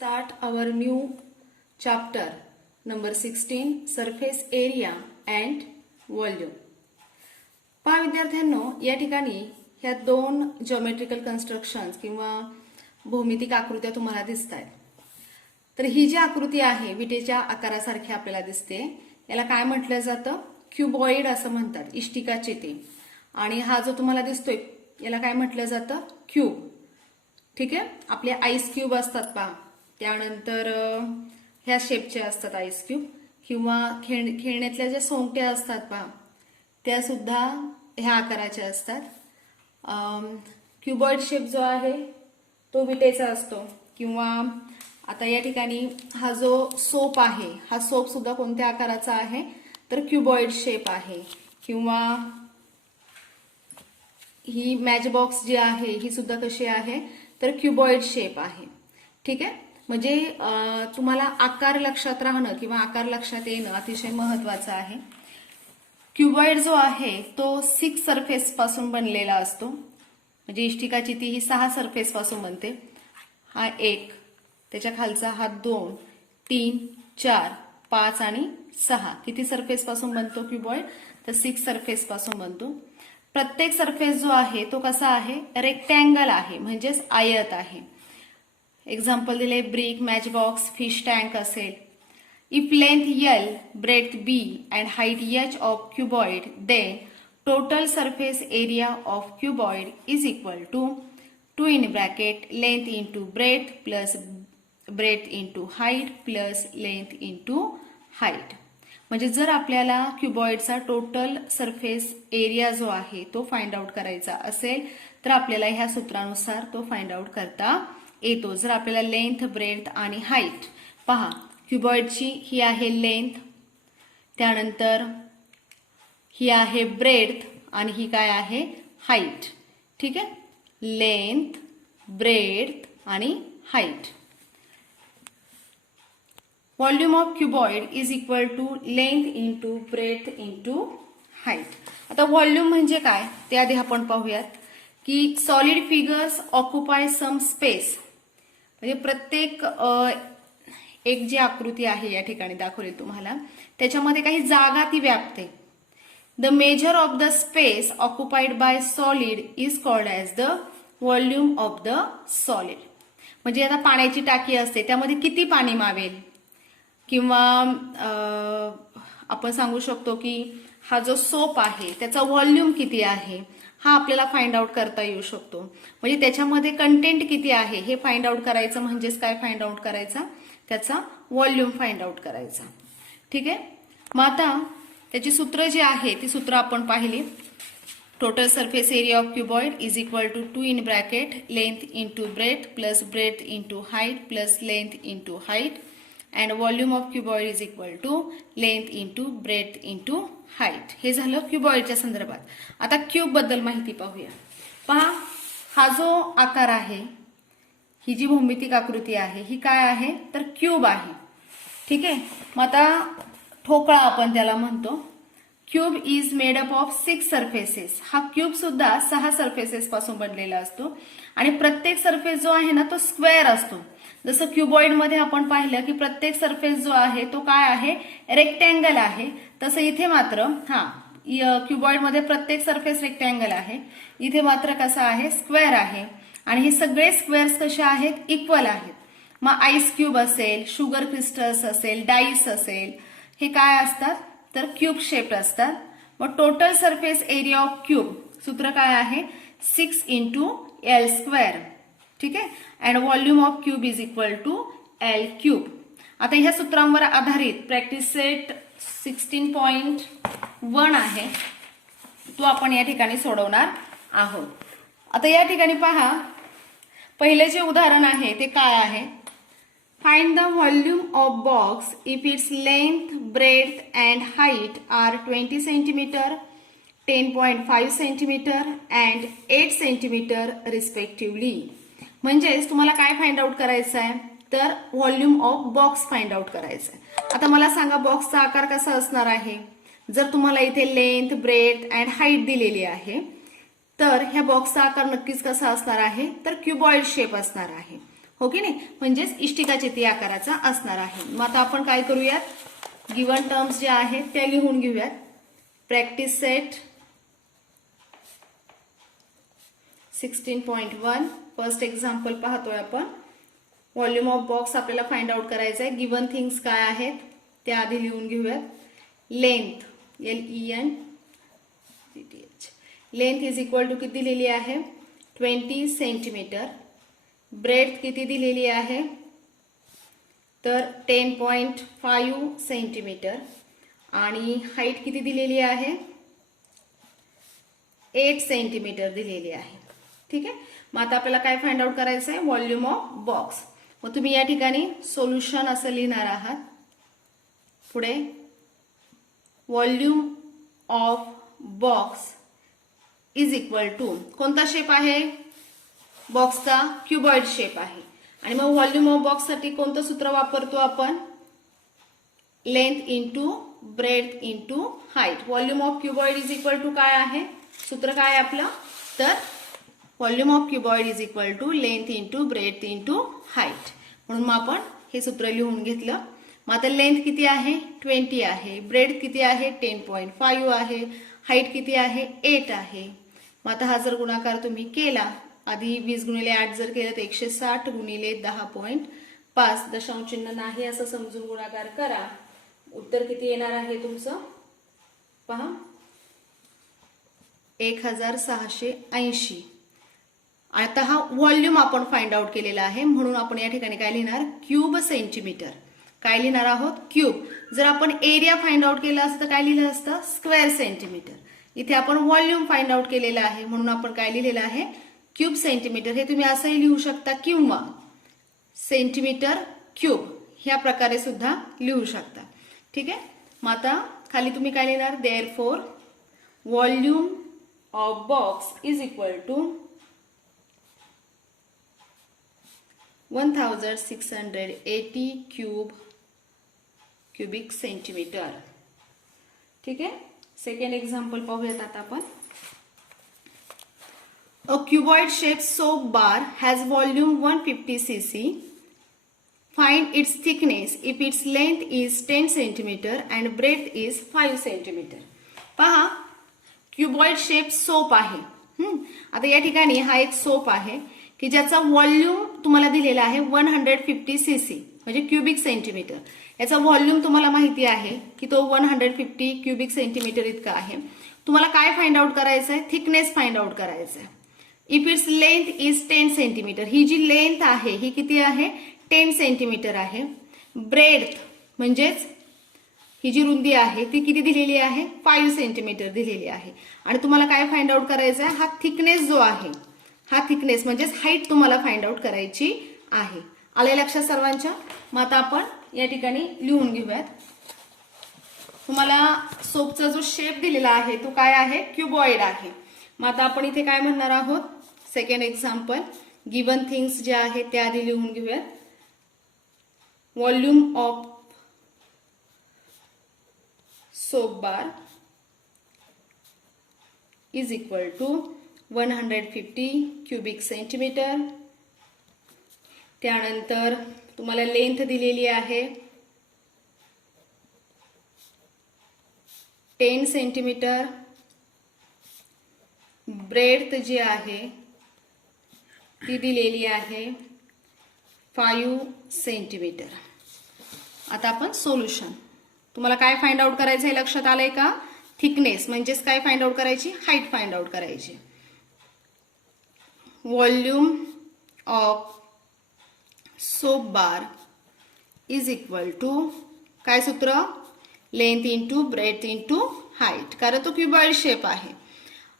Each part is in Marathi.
Start our new chapter number 16 surface area and volume. पहा विद्यार्थ्यांनो, या ठिकाणी ह्या दोन ज्योमेट्रिकल कन्स्ट्रक्शन्स किंवा भौमितिक आकृत्या तुम्हाला दिसत आहेत. तर ही जी आकृती आहे विटेच्या आकारासारखी आपल्याला दिसते, याला काय म्हटलं जातं? क्युबॉइड असं म्हणतात, इष्टिकाचे ते. आणि हा जो तुम्हाला दिसतोय याला काय म्हटलं जातं? क्यूब. ठीक आहे. आपले आईस क्यूब असतात पहा, त्यानंतर ह्या शेपचे असतात आईस क्यूब, किंवा खेळण्यातल्या ज्या सोंगट्या असतात पहा, त्या सुद्धा ह्या आकाराच्या असतात. क्युबॉइड शेप जो आहे तो विटेचा असतो. किंवा आता या ठिकाणी हा जो सोप आहे, हा सोप सुद्धा कोणत्या आकाराचा आहे? तर क्युबॉइड शेप आहे. किंवा ही मॅच बॉक्स जी आहे ही सुद्धा कशी आहे? तर क्युबॉइड शेप आहे. ठीक आहे. म्हणजे तुम्हाला आकार लक्षात राहणं किंवा आकार लक्षात येणं अतिशय महत्वाचं आहे. क्युबॉइड जो आहे तो 6 सरफेस पासून बनलेला असतो. म्हणजे इष्टिकाची ती ही 6 सरफेस पासून बनते. हा 1, त्याच्या खालचा हा 2, 3, 4, 5 आणि 6. किती सरफेस पासून बनतो क्युबॉइड? तर 6 सरफेस पासून बनतो. प्रत्येक सरफेस जो आहे तो कसा आहे? रेक्टँगल आहे, म्हणजेच आयत आहे. एक्झाम्पल दिले, brick, match box, fish tank असेल. If length L, breadth B and height h of cuboid, then total surface area of cuboid is equal to 2 in bracket length into breadth plus breadth into height plus length into height. म्हणजे जर आपल्याला क्युबॉइडचा टोटल सरफेस एरिया जो आहे तो फाइंड आउट करायचा असेल तर आपल्याला ह्या सूत्रानुसार तो फाइंड आउट करता येतो. जर आपल्याला लेंथ, ब्रेड्थ आणि हाईट पहा, क्युबॉइडची ही आहे लेंथ, त्यानंतर ही आहे ब्रेड्थ आणि ही काय आहे? हाईट. ठीक आहे. लेंथ, ब्रेड्थ आणि height. Volume of cuboid is equal to length into breadth into height. आता व्हॉल्यूम म्हणजे काय ते आधी आपण पाहूयात. की solid figures occupy some space. म्हणजे प्रत्येक एक जी आकृती आहे या ठिकाणी दाखवली तुम्हाला, त्याच्यामध्ये काही जागा ती व्यापते. The measure of the space occupied by solid is called as the volume of the solid. म्हणजे आता पाण्याची टाकी असते, त्यामध्ये किती पाणी मावेल, किंवा आपण सांगू शकतो की हा जो सोप आहे त्याचा व्हॉल्यूम किती आहे, हा आपल्याला फाइंड आउट करता येऊ शकतो. म्हणजे त्याच्यामध्ये कंटेंट किती आहे हे फाइंड आउट करायचं, म्हणजेच काय फाइंड आउट करायचा? त्याचा व्हॉल्यूम फाइंड आउट करायचा. ठीक आहे. मग आता त्याची सूत्र जी आहे ती सूत्र आपण पाहिली. Total surface area of cuboid is equal to 2 in bracket length into breadth plus breadth into height plus length into height and volume of cuboid is equal to length into breadth into height. हे झालं क्युबॉइडच्या संदर्भात. आता क्यूब बद्दल माहिती पाहूया. पहा, हा जो आकार आहे, ही जी भौमितिक आकृती आहे ही काय आहे? तर क्यूब आहे. ठीक आहे. मग आता ठोकळा आपण त्याला म्हणतो. Cube is made up of 6 surfaces. हा क्यूब सुद्धा 6 सरफेसेस पासून बनलेला असतो आणि प्रत्येक सरफेस जो आहे ना तो स्क्वेअर असतो. जसं क्युबॉइड मध्ये आपण पाहिलं की प्रत्येक सरफेस जो आहे तो काय आहे? रेक्टँगल आहे. तसं इथे मात्र क्युबॉइड मध्ये प्रत्येक सरफेस रेक्टँगल आहे, इथे मात्र कसा आहे? स्क्वेअर आहे. आणि हे सगळे स्क्वेअर्स कसे आहेत? इक्वल आहेत. मग आईस क्यूब असेल, शुगर क्रिस्टल्स असेल, डाईस असेल, हे काय असतात? तर क्यूब शेप असतात. मग total surface area of cube सूत्र काय आहे? 6 इंटू L स्क्वेअर. ठीक आहे. And volume of cube is equal to L cube. आता ह्या सूत्रांवर आधारित प्रॅक्टिस सेट 16.1 आहे, तो आपण या ठिकाणी सोडवणार आहोत. आता या ठिकाणी पहा, पहिले जे उदाहरण आहे ते काय आहे? Find the volume of box if its length, breadth and height are 20 centimetre, 10.5 centimetre and 8 centimetre respectively. म्हणजेच तुम्हाला काय फाइंड आउट करायचं आहे? तर volume of box find out करायचं आहे. आता मला सांगा बॉक्सचा आकार कसा असणार आहे? जर तुम्हाला इथे लेंथ, ब्रेड्थ अँड हाईट दिलेली आहे तर ह्या बॉक्सचा आकार नक्कीच कसा असणार आहे? तर क्युबॉइड शेप असणार आहे. हो की नाही, म्हणजेच इष्टिकाचिती आकाराचा असणार आहे. मग आता आपण काय करूयात, गिवन टर्म्स ज्या आहेत त्या लिहून घेऊयात. प्रॅक्टिस सेट 16.1 फर्स्ट एक्झाम्पल पाहतोय आपण. व्हॉल्यूम ऑफ बॉक्स आपल्याला फाइंड आउट करायचं आहे. गिवन थिंग्स काय आहेत त्या आधी लिहून घेऊयात. Length LENTH, length is equal to किती दिलेली आहे 20 सेंटीमीटर. ब्रेड्थ किती दिलेली आहे तर 10.5 सेंटीमीटर आणि हाईट किती दिलेली आहे 8 सेंटीमीटर दिलेली आहे. ठीक आहे. मग आता आपल्याला काय फाइंड आउट करायचं आहे व्हॉल्यूम ऑफ बॉक्स. मग तुम्ही या ठिकाणी सोल्युशन असं लिहिणार आहात. पुढे volume of box is equal to कोणता शेप आहे बॉक्सचा क्युबॉइड शेप आहे. आणि मग व्हॉल्यूम ऑफ बॉक्स साठी कोणतं सूत्र वापरतो आपण length into breadth into height. Volume of cuboid is equal to काय आहे सूत्र काय आहे आपलं तर volume of cuboid is equal to length into breadth into height. म्हणून मग आपण हे सूत्र लिहून घेतलं. मग आता लेंथ किती आहे 20 आहे, ब्रेड्थ किती आहे 10.5 आहे, हाईट किती आहे 8 आहे. मग आता हा जर गुणाकार तुम्ही केला आधी 20 गुणिले 8 जर केलं तर 160 गुणिले 10.5 दशांश चिन्ह नाही असं समजून गुणाकार करा. उत्तर किती येणार आहे तुमचं पहा 1680. आता हा व्हॉल्यूम आपण फाइंड आउट केलेला आहे म्हणून आपण या ठिकाणी काय लिहिणार क्यूब सेंटीमीटर. काय लिहिणार आहोत क्यूब. जर आपण एरिया फाइंड आउट केला असतं काय लिहिलं असतं स्क्वेअर सेंटीमीटर. इथे आपण व्हॉल्यूम फाइंड आउट केलेला आहे म्हणून आपण काय लिहिलेलं आहे क्यूब सेंटीमीटर. हे तुम्ही असंही लिहू शकता किंवा सेंटीमीटर क्यूब ह्या प्रकारे सुद्धा लिहू शकता. ठीक आहे. मग आता खाली तुम्ही काय लिहिणार therefore volume of box is equal to 1680 cubic centimetre. ठीक आहे. सेकंड एक्झाम्पल पाहूयात आता आपण. A cuboid shaped soap bar has volume 150 cc. Find its thickness if its length is 10 cm and breadth is 5 cm. पहा क्युबॉइड शेप सोप आहे. आता या ठिकाणी हा एक सोप आहे की ज्याचा व्हॉल्यूम तुम्हाला दिलेला आहे 150 cc म्हणजे क्युबिक सेंटीमीटर. याचा व्हॉल्यूम तुम्हाला माहिती आहे की तो 150 क्युबिक सेंटीमीटर इतका आहे. तुम्हाला काय फाइंड आउट करायचं आहे थिकनेस फाइंड आउट करायचं आहे. If its length is 10 centimetre ही जी लेंथ आहे ही किती आहे 10 सेंटीमीटर आहे. ब्रेड्थ म्हणजेच ही जी रुंदी आहे ती किती दिलेली आहे 5 सेंटीमीटर दिलेली आहे. आणि तुम्हाला काय फाइंड आउट करायचं आहे हा थिकनेस जो आहे हा थिकनेस म्हणजेच हाईट तुम्हाला फाइंड आउट करायची आहे. आले लक्षात सर्वांच्या. मग आता आपण या ठिकाणी लिहून घेऊयात. तुम्हाला सोपचा जो शेप दिलेला आहे तो काय आहे क्युबॉइड आहे. मग आता आपण इथे काय म्हणणार आहोत सेकंड एक्झाम्पल गिवन थिंग्स जे आहेत त्या आधी लिहून घेऊयात. Volume of soap bar is equal to 150 cubic centimetre. त्यानंतर तुम्हाला लेंथ दिलेली आहे 10 सेंटीमीटर. ब्रेड्थ जी आहे ती दिलेली आहे 5 सेंटीमीटर. आता आपण सोल्युशन तुम्हाला काय फाइंड आउट करायचं आहे लक्षात आलंय का थिकनेस म्हणजेच काय फाइंड आउट करायची हाईट फाइंड आउट करायची. Volume of soap bar is equal to काय सूत्र length into breadth into height कारण तो क्युबॉइड शेप आहे.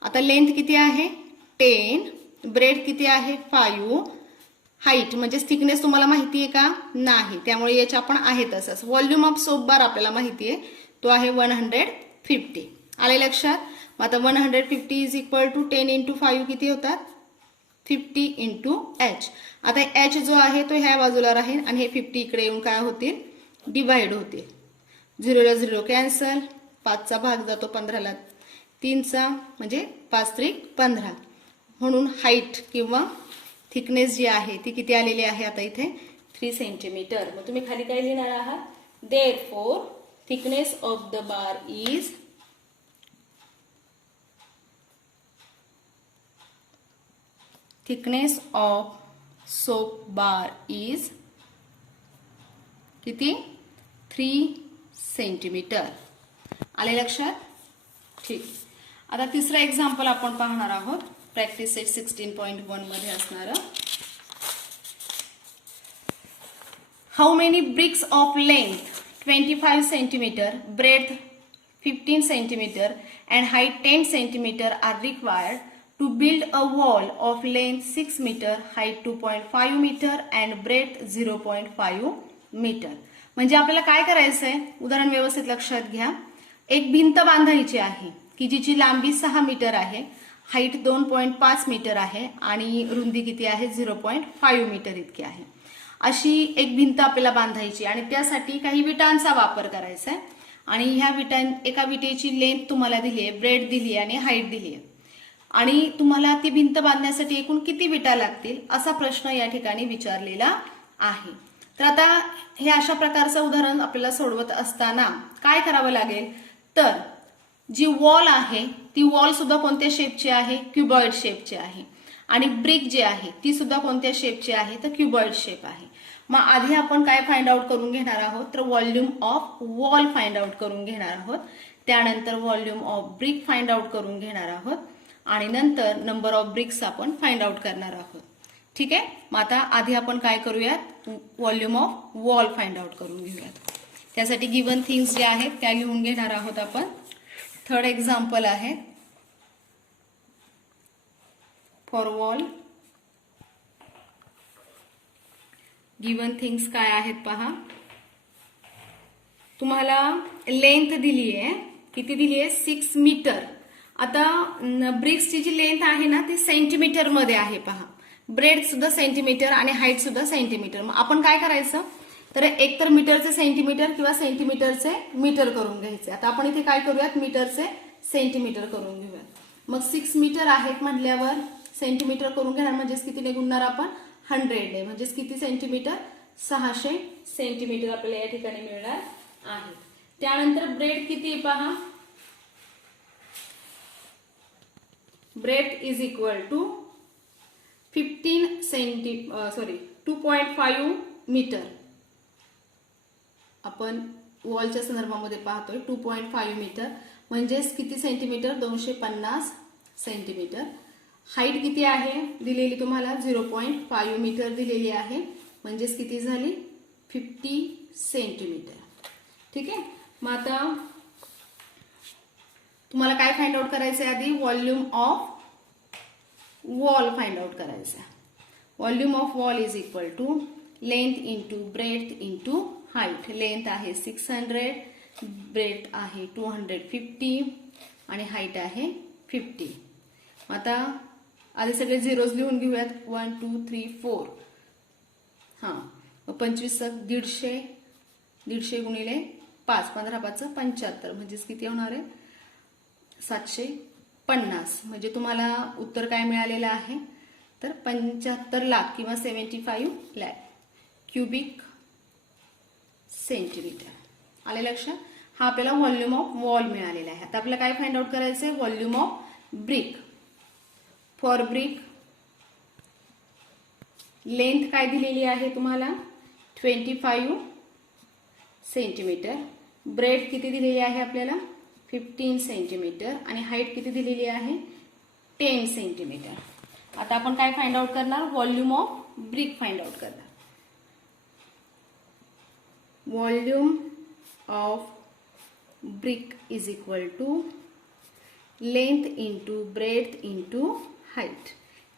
आता लेंथ किती आहे 10 ब्रेड्थ किती आहे 5 हाईट म्हणजे थिकनेस तुम्हाला माहिती आहे का नाही त्यामुळे याच्या आपण आहे तसंच. व्हॉल्यूम ऑफ सोप बार आपल्याला माहिती आहे तो आहे 150. आले लक्षात. मग आता 150 इज इक्वल टू 10 इंटू 5 किती होतात 50 इंटू h. आता h जो आहे तो ह्या बाजूला राहील आणि हे 50 इकडे येऊन काय होतील डिवाइड होतील. 0 ला 0 कॅन्सल 5 चा भाग जातो 15 ला 3 चा म्हणजे 5 त्रिक 15. म्हणून हाईट किंवा थिकनेस जी आहे ती किती आलेली आहे आता इथे 3 सेंटीमीटर. मग तुम्ही खाली काय लिहिणार आहात, therefore thickness of the bar is thickness of soap bar is किती 3 सेंटीमीटर. आले लक्षात? ठीक. आता तिसरं एक्झाम्पल आपण पाहणार आहोत प्रॅक्टिस सेट 16.1 मध्ये असणारं. How many bricks of length 25 centimetre, breadth 15 centimetre and height 10 centimeter are required to build a wall of length 6 meter, height 2.5 meter and breadth 0.5 meter. म्हणजे आपल्याला काय करायचं आहे, उदाहरण व्यवस्थित लक्षात घ्या. एक भिंत बांधायची आहे की जिची लांबी 6 मीटर आहे, हाईट 2.5 मीटर आहे आणि रुंदी किती आहे 0.5 मीटर इतकी आहे. अशी एक भिंत आपल्याला बांधायची आणि त्यासाठी काही विटांचा वापर करायचा आहे. आणि ह्या एका विटेची लेंथ तुम्हाला दिली आहे, ब्रेड दिली आहे आणि हाईट दिली आहे आणि तुम्हाला ती भिंत बांधण्यासाठी एकूण किती विटा लागतील असा प्रश्न या ठिकाणी विचारलेला आहे. तर आता हे अशा प्रकारचं उदाहरण आपल्याला सोडवत असताना काय करावं लागेल, तर जी वॉल आहे ती वॉल सुद्धा कोणत्या शेपची आहे, क्युबॉइड शेपची आहे आणि ब्रिक जी आहे ती सुद्धा कोणत्या शेपची आहे, तर क्युबॉइड शेप आहे. मग आधी आपण काय फाइंड आउट करून घेणार आहोत, तर volume of wall find out करून घेणार आहोत. त्यानंतर volume of brick find out करून घेणार आहोत आणि नंतर नंबर ऑफ ब्रिक्स आपण फाइंड आउट करणार आहोत. ठीक आहे. मग आता आधी आपण काय करूयात, volume of wall find out करून घेऊयात. त्यासाठी गिवन थिंग्स जे आहेत त्या लिहून घेणार आहोत आपण. थर्ड एक्झाम्पल आहे फॉर वॉल. गिवन थिंग्स काय आहेत पहा. तुम्हाला लेंथ दिली आहे, किती दिली आहे 6 मीटर. आता ब्रिक्सची जी लेंथ आहे ना ती सेंटीमीटर मध्ये आहे पहा. ब्रेड सुद्धा सेंटीमीटर आणि हाईट सुद्धा सेंटीमीटर. मग आपण काय करायचं, तर एक तर मीटरचे सेंटीमीटर किंवा सेंटीमीटरचे मीटर करून घ्यायचे. आता आपण इथे काय करूयात, मीटरचे सेंटीमीटर करून घेऊयात. मग 6 मीटर आहेत म्हटल्यावर सेंटीमीटर करून घेणार म्हणजेच कितीने गुणणार आपण 100 ने, म्हणजेच किती सेंटीमीटर 600 सेंटीमीटर आपल्याला या ठिकाणी मिळणार आहे. त्यानंतर ब्रेड किती पहा, breadth is equal to 2.5 metre. आपण वॉलच्या संदर्भामध्ये पाहतोय 2.5 मीटर म्हणजेच किती सेंटीमीटर 250 सेंटीमीटर. हाईट किती आहे दिलेली तुम्हाला 0.5 मीटर दिलेली आहे म्हणजेच किती झाली 50 सेंटीमीटर. ठीक आहे. मग आता तुम्हाला काय फाइंड आउट करायचं आहे, आधी volume of wall find out करायचं आहे. Volume of wall is equal to length into breadth into height. Length आहे 600, ब्रेथ आहे 250 आणि हाईट आहे 50. आता आधी सगळे झिरोज लिहून घेऊयात. 1 2 3 4. हां, 25 150, 150 गुणिले 5, 15 5 75 म्हणजेच किती होणार आहे 750. म्हणजे तुम्हाला उत्तर काय मिळालेलं आहे, तर 75 लाख किंवा 75 लाख क्युबिक सेंटीमीटर. आले लक्षात. हा आपल्याला व्हॉल्यूम ऑफ वॉल मिळालेला आहे. आता आपल्याला काय फाइंड आउट करायचं आहे, volume of brick. For brick length काय दिलेली आहे तुम्हाला 25 सेंटीमीटर. ब्रेड किती दिलेली आहे आपल्याला 15 सेंटीमीटर आणि हाईट किती दिलेली आहे 10 सेंटीमीटर. आता आपण काय फाइंड आउट करणार, volume of brick find out करणार. Volume of brick is equal to length into breadth into height.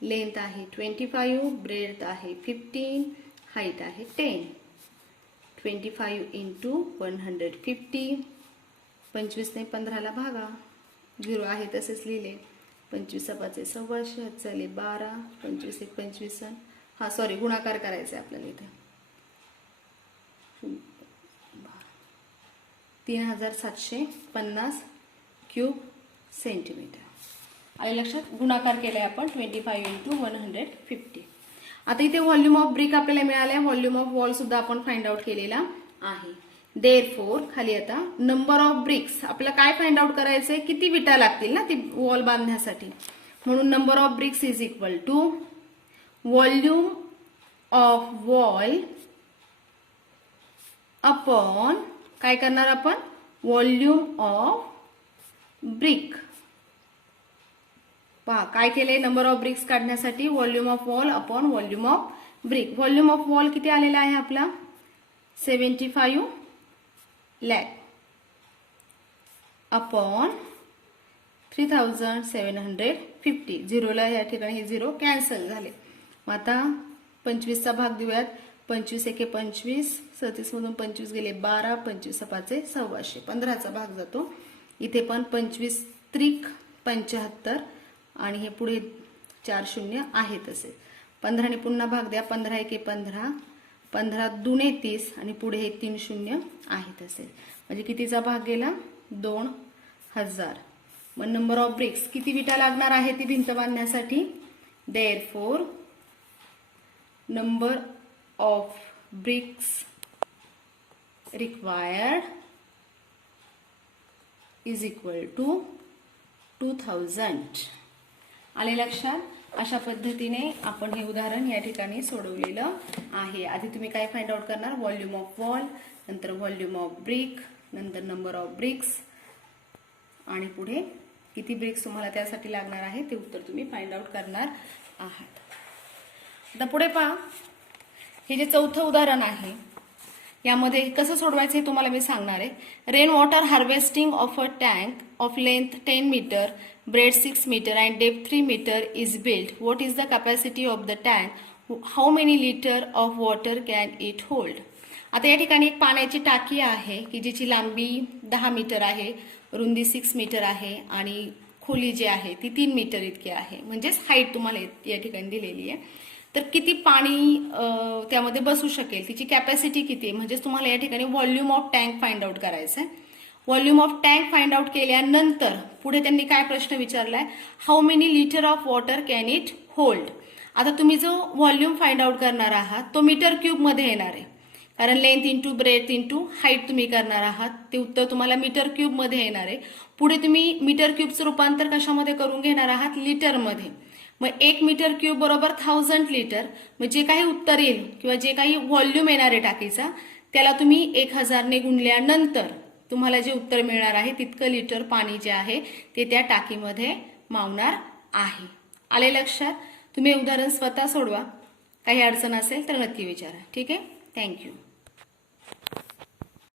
Length आहे 25, ब्रेथ आहे 15, हाईट आहे 10. 25 इंटू 150. 25 ने 15 ला भागा, 0 आहे तसेच लिहिले. 25 5 सव्वाशे, चले 12, 25 1 25. हा सॉरी गुणाकार करायचा आहे आपल्याला इथे. 3750 क्यूब सेंटीमीटर. आले लक्षात. गुणाकार केलाय आपण 25 इंटू 150. आता इथे व्हॉल्यूम ऑफ ब्रिक आपल्याला मिळालंय, व्हॉल्यूम ऑफ वॉल सुद्धा आपण फाइंड आउट केलेला आहे. देअरफोर खाली आता नंबर ऑफ ब्रिक्स आपल्याला काय फाइंड आउट करायचंय, किती विटा लागतील ना ती वॉल बांधण्यासाठी. म्हणून number of bricks is equal to volume of wall upon काय करणार आपण, व्हॉल्यूम ऑफ ब्रिक. पहा काय केलंय, नंबर ऑफ ब्रिक्स काढण्यासाठी volume of wall upon volume of brick. Volume of wall किती आलेला आहे आपला 75 lakh अपॉन 3750. झिरोला या ठिकाणी हे झिरो कॅन्सल झाले. मग आता 25चा भाग देऊयात. 25 एके 25, 37 मधून 25 गेले 12, 25 पाचे 1500, 15चा भाग जातो. इथे पण 25 त्रिक 75 आणि हे पुढे 4 शून्य आहे तसे. 15ने पुन्हा भाग द्या. 15 एके 15, 15 दुने 30 आणि पुढे हे 3 शून्य आहे तसे. म्हणजे कितीचा भाग गेला 2000. मग नंबर ऑफ ब्रिक्स किती विटा लागणार आहे ती भिंत बांधण्यासाठी. Therefore number of bricks required is equal to 2000. आले लक्षात. अशा पद्धतीने आपण हे उदाहरण या ठिकाणी सोडवलेलं आहे. आधी तुम्ही काय फाइंड आउट करणार, व्हॉल्यूम ऑफ वॉल, नंतर व्हॉल्यूम ऑफ ब्रिक, नंतर नंबर ऑफ ब्रिक्स आणि पुढे किती ब्रिक्स तुम्हाला त्यासाठी लागणार आहे ते उत्तर तुम्ही फाइंड आउट करणार आहात. आता पुढे पहा, हे जे चौथं उदाहरण आहे यामध्ये कसं सोडवायचं हे तुम्हाला मी सांगणार आहे. Rain water harvesting of a tank of length 10 metre, breadth 6 meter and depth 3 meter is built. What is the capacity of the tank? How many liter of water can it hold? आता या ठिकाणी एक पाण्याची टाकी आहे की जिची लांबी 10 मीटर आहे, रुंदी 6 मीटर आहे आणि खोली जी आहे ती 3 मीटर इतकी आहे. म्हणजेच हाईट तुम्हाला या ठिकाणी दिलेली आहे. तर किती पाणी त्यामध्ये बसू शकेल, तिची कॅपॅसिटी किती आहे, म्हणजेच तुम्हाला या ठिकाणी volume of tank find out करायचं आहे. Volume of tank find out केल्यानंतर पुढे त्यांनी काय प्रश्न विचारलाय, how many litre of water can it hold. आता तुम्ही जो व्हॉल्यूम फाइंड आउट करणार आहात तो मीटर क्यूब मध्ये येणार आहे, कारण length into breadth into height तुम्ही करणार आहात. ते उत्तर तुम्हाला मीटर क्यूब मध्ये येणार आहे. पुढे तुम्ही मीटर क्यूबचं रूपांतर कशामध्ये करून घेणार आहात, लिटर मध्ये. मग 1 मीटर क्यूब बरोबर 1000 लिटर. मग जे काही उत्तर येईल किंवा जे काही व्हॉल्यूम येणार आहे टाकीचा त्याला तुम्ही 1000 ने गुणल्यानंतर तुम्हाला जे उत्तर मिळणार आहे तितकं लिटर पाणी जे आहे ते त्या टाकीमध्ये मावणार आहे. आले लक्षात. तुम्ही उदाहरण स्वतः सोडवा. काही अडचण असेल तर नक्की विचारा. ठीक आहे. थँक्यू.